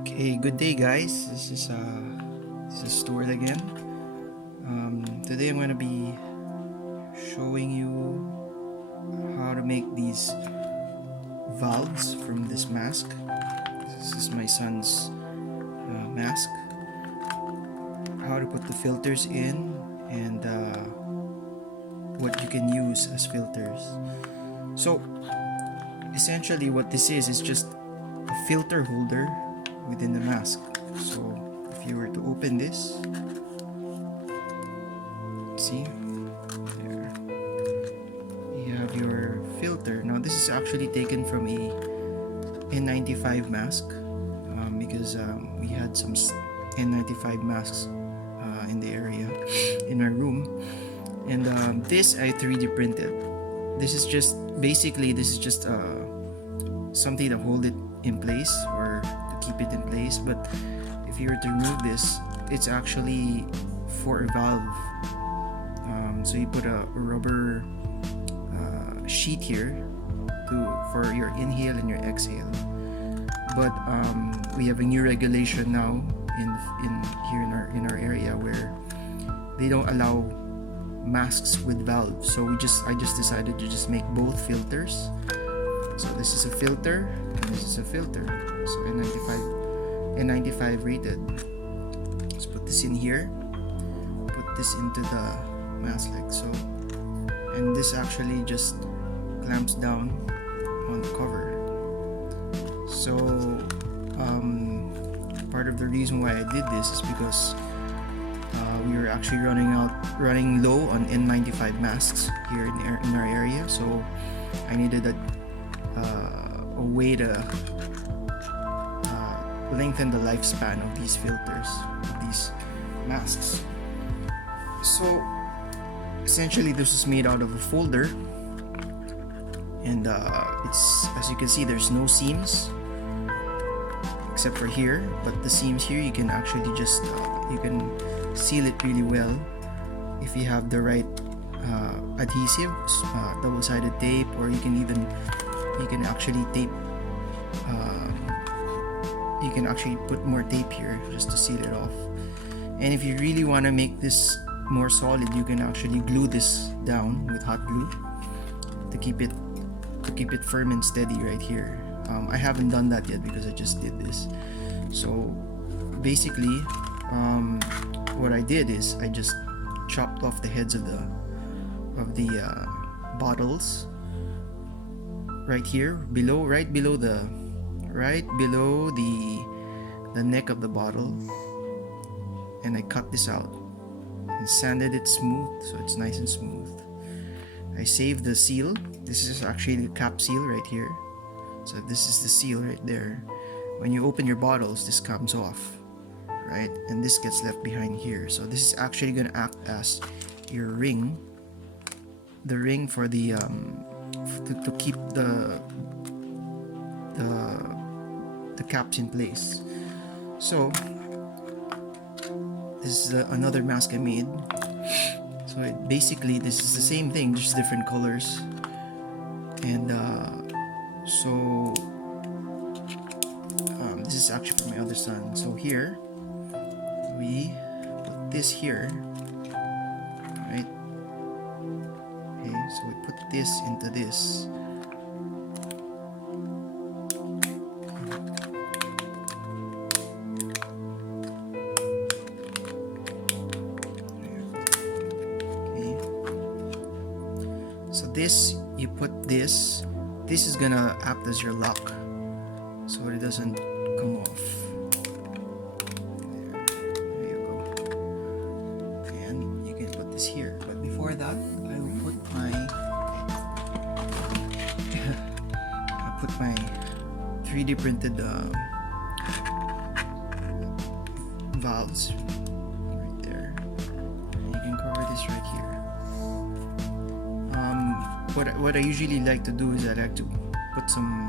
Okay, good day guys. This is Stuart again. Today I'm gonna be showing you how to make these valves from this mask. This is my son's mask. How to put the filters in and what you can use as filters. So essentially what this is just a filter holder within the mask. So if you were to open this, see there, you have your filter. Now this is actually taken from a N95 mask because we had some N95 masks in the area in my room, and this I 3D printed. This is just something to hold it in place or to keep it in place. But if you were to remove this, it's actually for a valve. So you put a rubber sheet here for your inhale and your exhale. But we have a new regulation now in our area where they don't allow masks with valves. So I just decided to just make both filters. So this is a filter and this is a filter. So N95 rated. Let's put this in here. Put this into the mask like so. And this actually just clamps down on the cover. So part of the reason why I did this is because we were actually running low on N95 masks here in our area. So I needed a way to lengthen the lifespan of these filters, of these masks. So essentially this is made out of a folder, and it's, as you can see, there's no seams except for here, but the seams here you can actually just you can seal it really well if you have the right adhesive, double-sided tape, or you can actually tape you can actually put more tape here just to seal it off. And if you really want to make this more solid, you can actually glue this down with hot glue to keep it firm and steady right here. I haven't done that yet because I just did this. So basically what I did is I just chopped off the heads of the bottles right here right below the neck of the bottle, and I cut this out and sanded it smooth so it's nice and smooth. I saved the seal. This is actually the cap seal right here. So this is the seal right there. When you open your bottles, this comes off, right? And this gets left behind here. So this is actually going to act as your ring, the ring for the to keep the caps in place. So this is another mask I made. So basically this is the same thing, just different colors. And this is actually for my other son. So here we put this here, right? Okay, so we put this into this. This, you put this is gonna act as your lock so it doesn't come off. There you go. And you can put this here, but before that I will put my 3D printed valves right there. You can cover this right here. What I usually like to do is I like to put some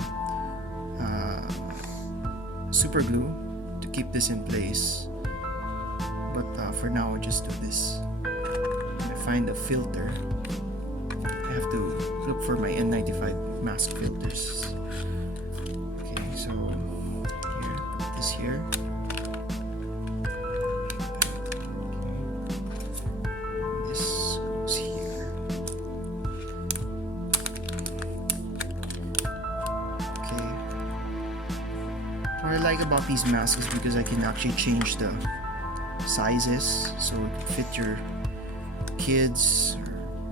super glue to keep this in place, but for now I just do this. When I find a filter, I have to look for my N95 mask filters. Okay, so is here. This goes here. Okay. What I like about these masks is because I can actually change the sizes so it can fit your kids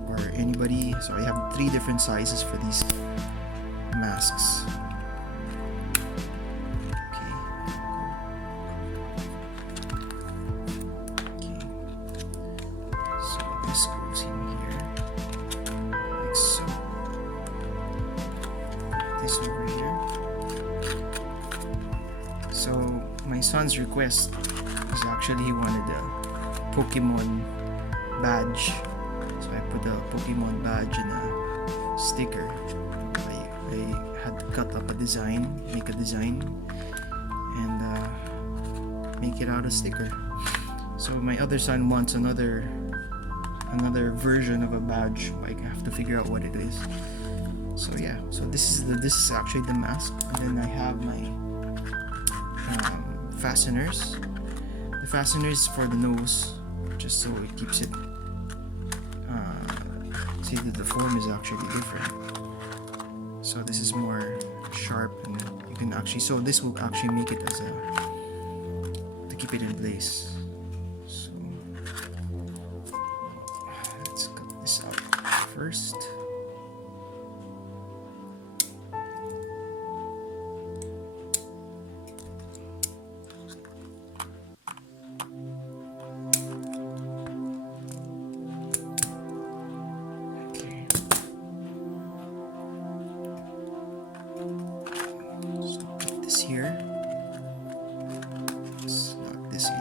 or anybody. So I have 3 different sizes for these masks. Okay. So this goes in here like so. This over here. So my son's request is actually he wanted a Pokemon badge. So I put a Pokemon badge and a sticker. I had to cut up a design, make a design, and make it out a sticker. So my other son wants another version of a badge. I have to figure out what it is. So yeah, so this is actually the mask, and then I have my fasteners. The fasteners for the nose, just so it keeps it. See that the form is actually different. So this is more sharp, and you can actually. So this will actually make it as a to keep it in place. So let's cut this out first. Here, slot this in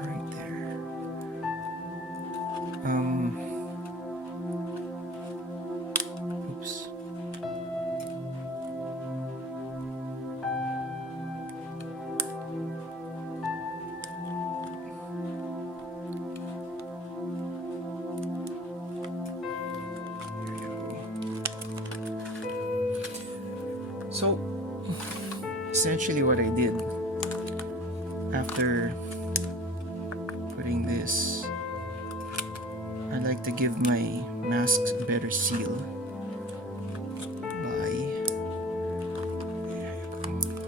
right there. Oops. There you go. So essentially what I did after putting this, I like to give my masks a better seal by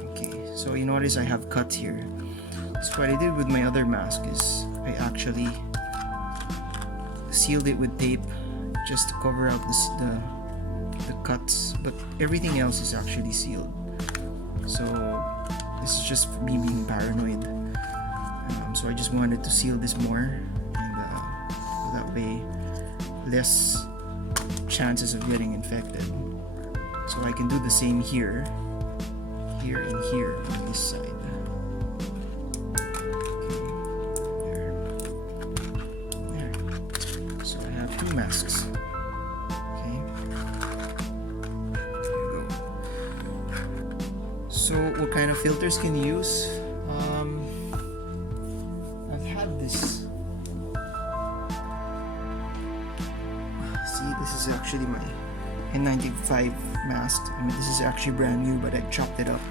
okay, so you notice I have cuts here. So what I did with my other mask is I actually sealed it with tape just to cover up the cuts, but everything else is actually sealed. So this is just me being paranoid. So I just wanted to seal this more, and that way less chances of getting infected. So I can do the same here, here, and here on this side. Okay, there. So I have 2 masks. So what kind of filters can you use? I've had this. See, this is actually my N95 mask. I mean, this is actually brand new, but I chopped it up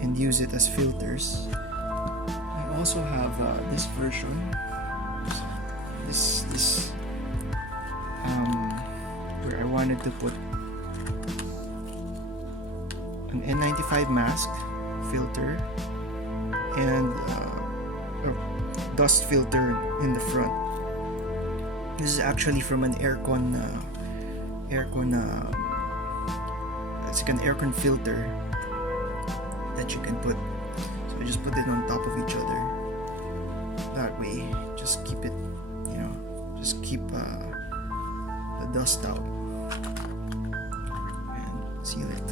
and use it as filters. I also have this version. This where I wanted to put an N95 mask filter and a dust filter in the front. This is actually from an aircon. It's like an aircon filter that you can put. So I just put it on top of each other. That way, just keep it, just keep the dust out and seal it.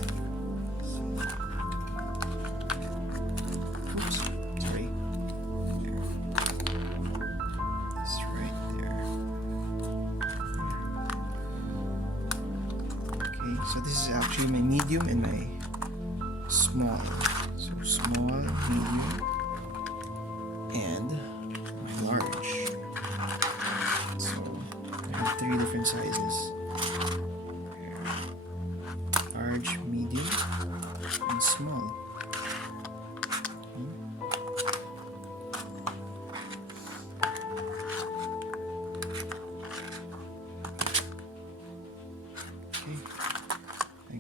So this is actually my medium and my small. So small, medium, and my large. So I have 3 different sizes. Large, medium, and small.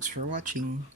Thanks for watching.